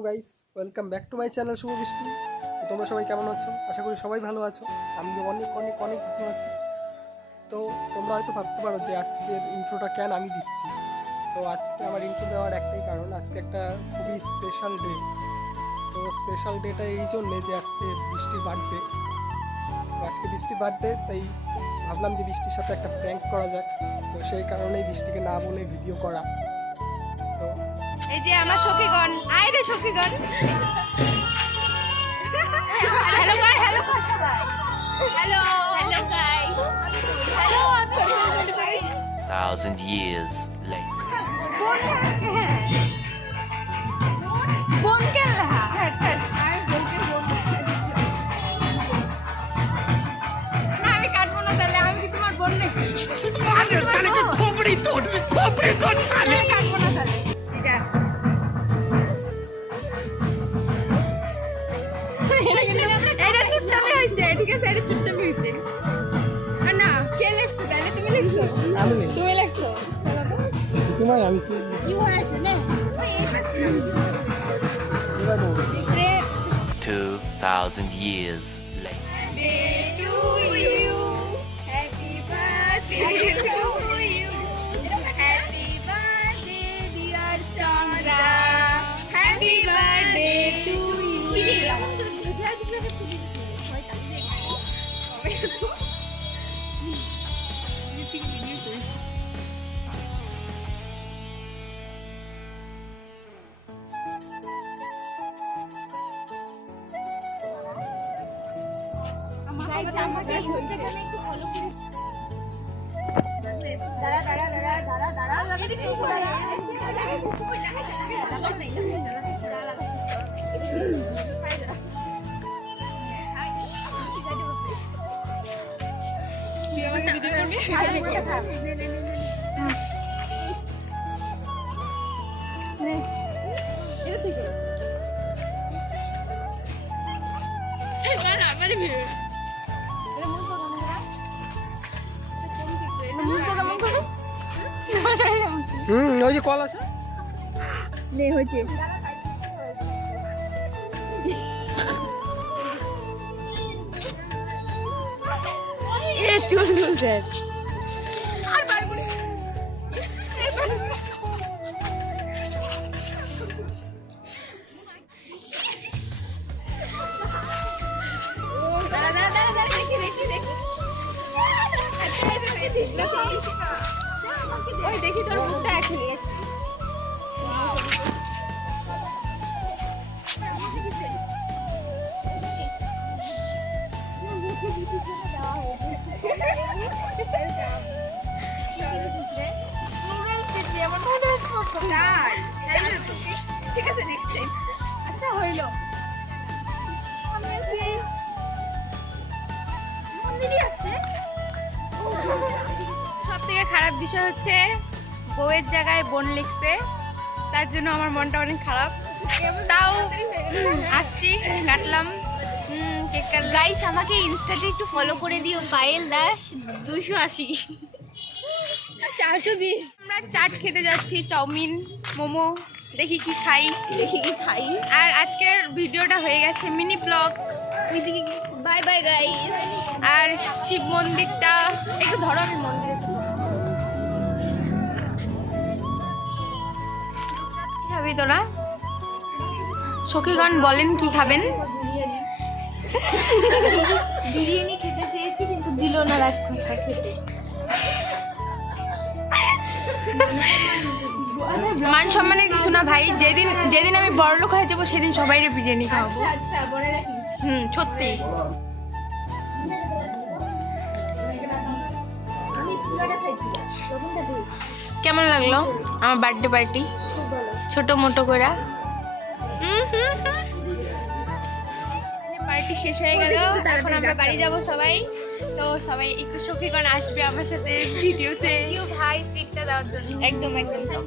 Hello guys, welcome back to my channel Shubh Brishti. তো তোমরা সবাই কেমন আছো? আশা করি সবাই ভালো আছো। আমি অনেক অনেক অনেক ভালো আছি। তো তোমরা হয়তো ভাবতে পারো যে আজকের ইন্ট্রোটা কেন আমি দিচ্ছি। তো আজকে আমার ইন্ট্রো দেওয়ার একটাই কারণ, আজকে একটা খুবই স্পেশাল ডে। তো স্পেশাল ডেটা এই জন্যে যে আজকে বৃষ্টির বার্থডে। তো আজকে বৃষ্টির বার্থডে, তাই ভাবলাম যে বৃষ্টির সাথে একটা প্র্যাঙ্ক করা যাক। তো সেই কারণেই বৃষ্টিকে না বলে ভিডিও করা। তো এই যে আমার সখীগণ, আয় রে সখীগণ। হ্যালো কর, হ্যালো কর সবাই। Hello hello guys, hello. 1,000 years later. বোন কে রহা না, আমি কাটবো না। তাহলে আমি কি তোমার বোন নাকি? खोपड़ी तोड़ साले। আমি কাটবো না তাহলে। এটা চুট্টামি হয়েছে, ঠিক আছে? এটা চুট্টামি হয়েছে। না কে লিখছো? তাহলে তুমি লিখছো? আমি নেই, তুমি লিখছো? তোমায় আমি ইউ আছে না? ওই এই পাশে এবার বলবো। 2,000 years later. to you. Happy birthday to you. Happy birthday dear Chandra. Happy birthday to you. আমাকে ইনস্টাগ্রামে একটু ফলো করে তুই আমাকে ভিডিও করবি? ওই যে কল আছে হয়েছে চুল চুলছে আর পারবো না। ওই দেখি তোর মুখটা এখনই ঠিক আছে, নেক্সট টাইম। আচ্ছা হইলো। সব থেকে খারাপ বিষয় হচ্ছে বউয়ের জায়গায় বোন লিখছে, তার জন্য আমার মনটা অনেক খারাপ। তাও আসছি, কাটলাম কেক। গাইস আমাকে ইনস্টাতে একটু ফলো করে দিও, পায়েল দাস 280 420। আমরা চাট খেতে যাচ্ছি, চাউমিন মোমো, দেখি কি খাই। আর আজকের ভিডিওটা হয়ে গেছে mini vlog. Bye bye guys. আর শিব মন্দিরটা একটু ধরো, আমি মন্দিরে খাবি তোরা? সখীগণ বলেন কি খাবেন? বিরিয়ানি খেতে চেয়েছি কিন্তু দিল না খেতে। মান সম্মানের কিছু না ভাই, যেদিন আমি বড়লোক হয়ে যাবো সেদিন সবাই বিরিয়ানি খাওয়াবো। আচ্ছা বলে রাখিস। সত্যি। কেমন লাগলো আমার বার্থডে পার্টি? ছোট মোটো করে পার্টি শেষ হয়ে গেল, এখন আমরা বাড়ি যাব সবাই। তো সবাই একটু সখীগণ আসবে আমার সাথে ভিডিওতে। ভাই ট্রিটটা দেওয়ার জন্য। একদম একদম।